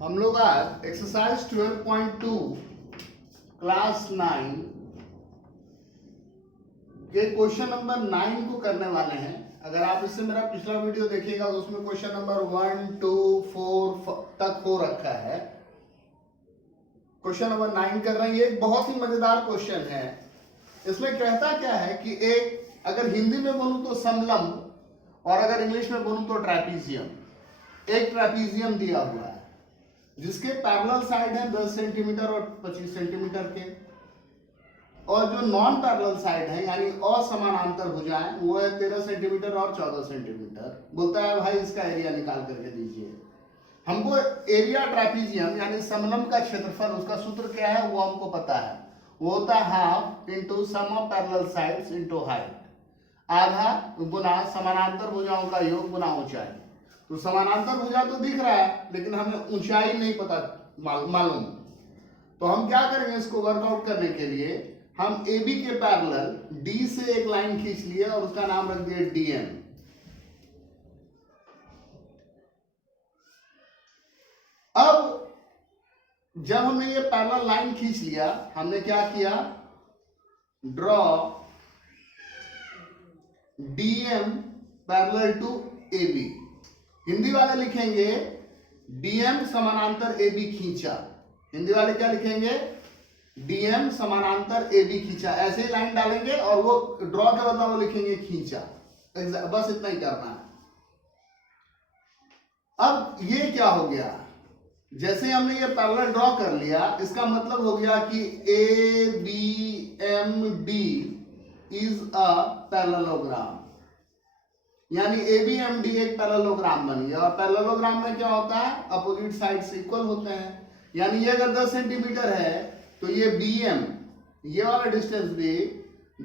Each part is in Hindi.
हम लोग आज एक्सरसाइज 12.2 क्लास 9 के क्वेश्चन नंबर 9 को करने वाले हैं। अगर आप इससे मेरा पिछला वीडियो देखिएगा तो उसमें क्वेश्चन नंबर 1, 2, 4 तक हो रखा है। क्वेश्चन नंबर 9 कर रहे हैं। ये एक बहुत ही मजेदार क्वेश्चन है। इसमें कहता क्या है कि एक अगर हिंदी में बोलूं तो समलंब और अगर इंग्लिश में बोलूं तो ट्रेपीजियम। एक ट्रेपीजियम दिया हुआ है जिसके पैरेलल साइड है 10 सेंटीमीटर और 25 सेंटीमीटर के, और जो नॉन पैरेलल साइड है यानी असमानांतर भुजाएं वो है 13 सेंटीमीटर और 14 सेंटीमीटर। बोलता है भाई इसका एरिया निकाल करके दीजिए। हमको एरिया ट्रेपीजियम यानी समलंब का क्षेत्रफल, उसका सूत्र क्या है वो हमको पता है। वो होता है half into sum of parallel sides into height, आधा गुना समानांतर भुजाओं का योग गुना ऊंचाई। तो समानांतर भुजा तो दिख रहा है लेकिन हमें ऊंचाई नहीं पता मालूम। तो हम क्या करेंगे, इसको वर्कआउट करने के लिए हम ए बी के पैरेलल डी से एक लाइन खींच लिए और उसका नाम रख दिए डीएम। अब जब हमने ये पैरेलल लाइन खींच लिया, हमने क्या किया, draw DM parallel to A B. Hindi वाले लिखेंगे डीएम समानांतर ए बी खींचा। हिंदी वाले क्या लिखेंगे, डीएम समानांतर ए बी खींचा। ऐसे ही लाइन डालेंगे और वो ड्रॉ के बदला वो लिखेंगे खींचा। बस इतना ही करना है। अब ये क्या हो गया, जैसे हमने ये पैरेलल ड्रॉ कर लिया, इसका मतलब हो गया कि A B M D is a parallelogram, यानी ए बी एम डी एक पैरेललोग्राम बन गया। और पैरेललोग्राम में क्या होता है, अपोजिट साइड्स इक्वल होते हैं। यानी ये अगर 10 सेंटीमीटर है तो ये बी एम, ये वाला डिस्टेंस भी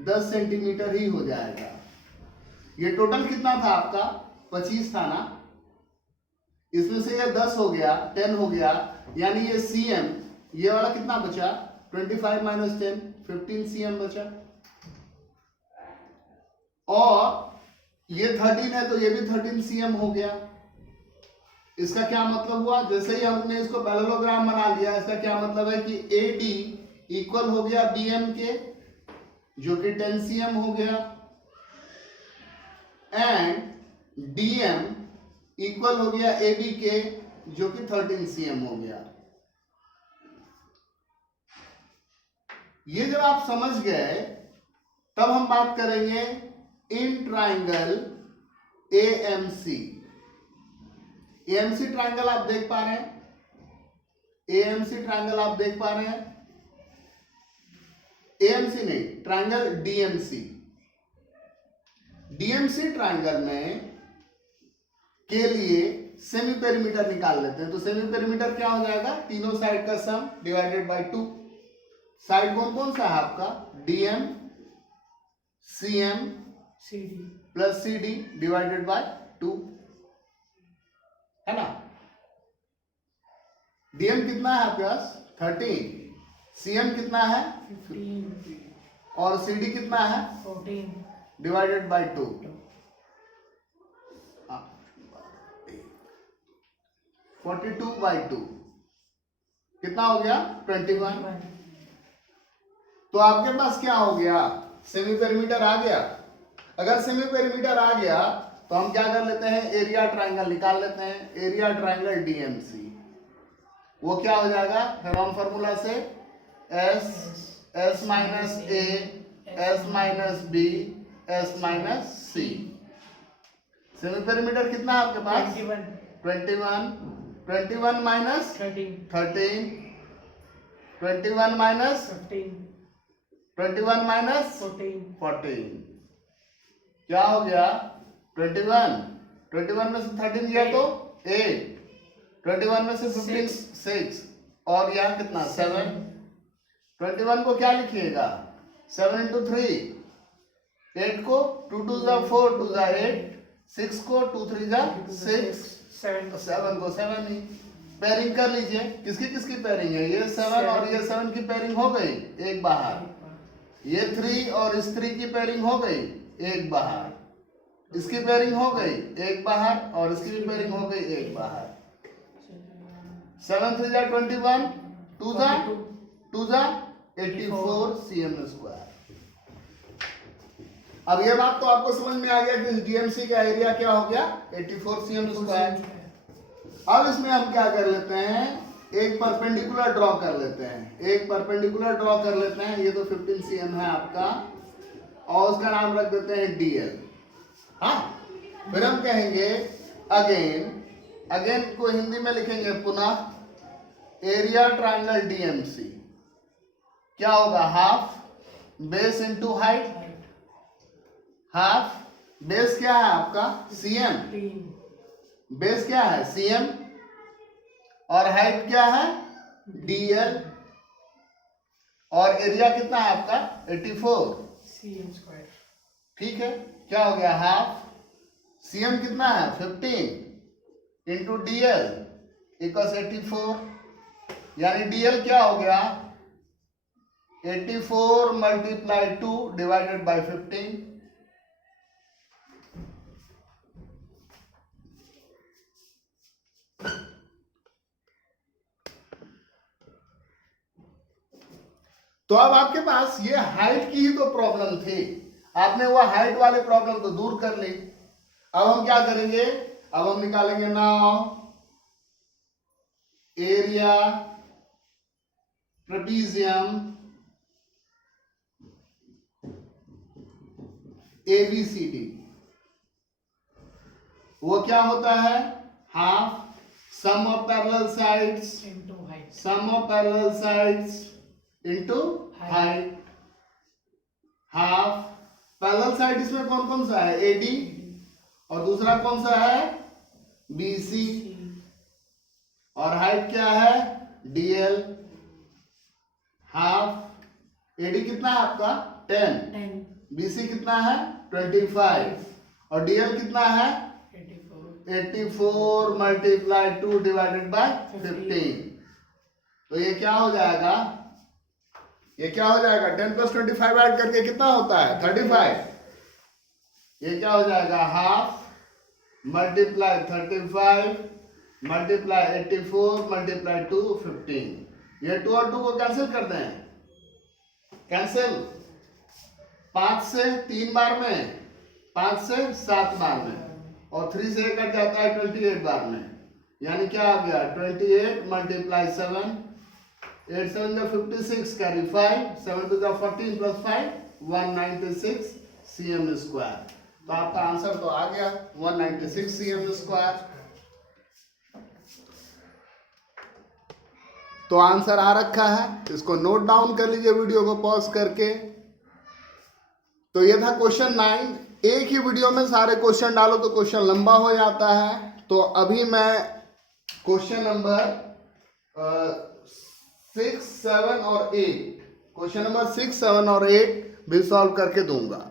10 सेंटीमीटर ही हो जाएगा। ये टोटल कितना था आपका, 25 था ना, इसमें से ये 10 हो गया, 10 हो गया, यानी ये सी एम, ये वाला कितना बचा, 25 माइनस 10, 15 सी एम बचा। और ये 13 है तो ये भी 13 सीएम हो गया। इसका क्या मतलब हुआ, जैसे ही हमने इसको पैरेललोग्राम बना लिया, इसका क्या मतलब है कि ए डी इक्वल हो गया बी एम के, जो कि 10 सीएम हो गया, एंड डी एम इक्वल हो गया ए बी के, जो कि 13 सीएम हो गया। ये जब आप समझ गए तब हम बात करेंगे in triangle AMC. AMC triangle आप देख पा रहे हैं, एएमसी ट्राइंगल आप देख पा रहे हैं, एएमसी नहीं, ट्राइंगल डीएमसी। डीएमसी ट्राइंगल में के लिए सेमी पेरीमीटर निकाल लेते हैं। तो सेमी पेरीमीटर क्या हो जाएगा, तीनों साइड का सम डिवाइडेड बाय 2। साइड कौन कौन सा है आपका, DM, CM plus C D divided by 2, है ना। डीएम कितना है आपके पास, 13, सीएम कितना है 15, और सी डी कितना है 14 डिवाइडेड बाय 2। 42 बाय 2 कितना हो गया, 21। तो आपके पास क्या हो गया, सेमी पेरीमीटर आ गया। अगर सेमी पेरीमीटर आ गया तो हम क्या कर लेते हैं, एरिया ट्राइंगल निकाल लेते हैं। एरिया ट्राइंगल डीएमसी वो क्या हो जाएगा, हेरोन फार्मूला से S minus A, S minus B, S minus C. Semi perimeter कितना है आपके पास, 21, 21 माइनस 13, 21 माइनस 21 माइनस 14, क्या हो गया, 21, 21 में से 13 गया तो 8, 21 में से 15 6, और यहाँ कितना 7। 21 को क्या लिखिएगा, 7 इंटू 3, 8 को 2 2 जा 4, 2 जा 8, 6 को 2 3 जा 6, 7 को 7 ही। पेयरिंग कर लीजिए, किसकी किसकी पेयरिंग है, ये 7 और ये 7 की पेयरिंग हो गई, एक बाहर। ये 3 और इस 3 की पेयरिंग हो गई, एक बाहर। इसकी पेयरिंग हो गई, एक बाहर, और इसकी भी पेयरिंग हो गई, एक बाहर। 7 3 जा 21, 2 जा 84 cm स्क्वायर। अब ये बात तो आपको समझ में आ गया कि डीएमसी का एरिया क्या हो गया 84 cm स्क्वायर। अब इसमें हम क्या कर लेते हैं, एक परपेंडिकुलर ड्रॉ कर लेते हैं, ये तो 15 cm है आपका, और उसका नाम रख देते हैं डीएल। हाँ, फिर हम कहेंगे अगेन को हिंदी में लिखेंगे पुनः, एरिया ट्रायंगल डीएमसी क्या होगा, half base into height. Half base क्या है आपका सीएम, बेस क्या है सीएम, और हाइट क्या है डीएल, और एरिया कितना है आपका 84 cm स्क्वायर। ठीक है, क्या हो गया हाफ, सीएम कितना है 15 इंटू डीएल इक्वल्स 84, यानी डीएल क्या हो गया 84 मल्टीप्लाई 2 डिवाइडेड बाय 15। तो अब आपके पास ये हाइट की ही तो प्रॉब्लम थी, आपने वो हाइट वाले प्रॉब्लम तो दूर कर ली। अब हम क्या करेंगे, अब हम निकालेंगे नाउ एरिया ट्रेपीजियम एबीसीडी। वो क्या होता है, half sum of parallel sides into height, sum of parallel sides into height. Half parallel side इसमें कौन कौन सा है, एडी, और दूसरा कौन सा है बीसी, और हाइट क्या है डीएल। हाफ एडी कितना है आपका 10, बीसी कितना है 25, और डीएल कितना है 84 मल्टीप्लाई 2 डिवाइडेड बाय 15। तो ये क्या हो जाएगा, 10 प्लस 25 ऐड करके कितना होता है 35। ये क्या हो जाएगा हाफ मल्टीप्लाई 35 मल्टीप्लाई 84 मल्टीप्लाई 2 15। ये 2 और 2 को कैंसिल करते हैं, कैंसिल 5 से 3 बार में, 5 से 7 बार में, और 3 से कट जाता है 28 बार में, यानी क्या आ गया 28 मल्टीप्लाई 7, 8 7 जा 56 कैरी 5, 7 2 जा 14 प्लस 5 196 cm स्क्वायर। तो आपका आंसर तो आ गया 196 cm स्क्वायर। तो आंसर आ रखा है, इसको नोट डाउन कर लीजिए वीडियो को पॉज करके। तो ये था क्वेश्चन 9। एक ही वीडियो में सारे क्वेश्चन डालो तो क्वेश्चन लंबा हो जाता है। तो अभी मैं क्वेश्चन नंबर 6, 7 और 8 भी सॉल्व करके दूंगा।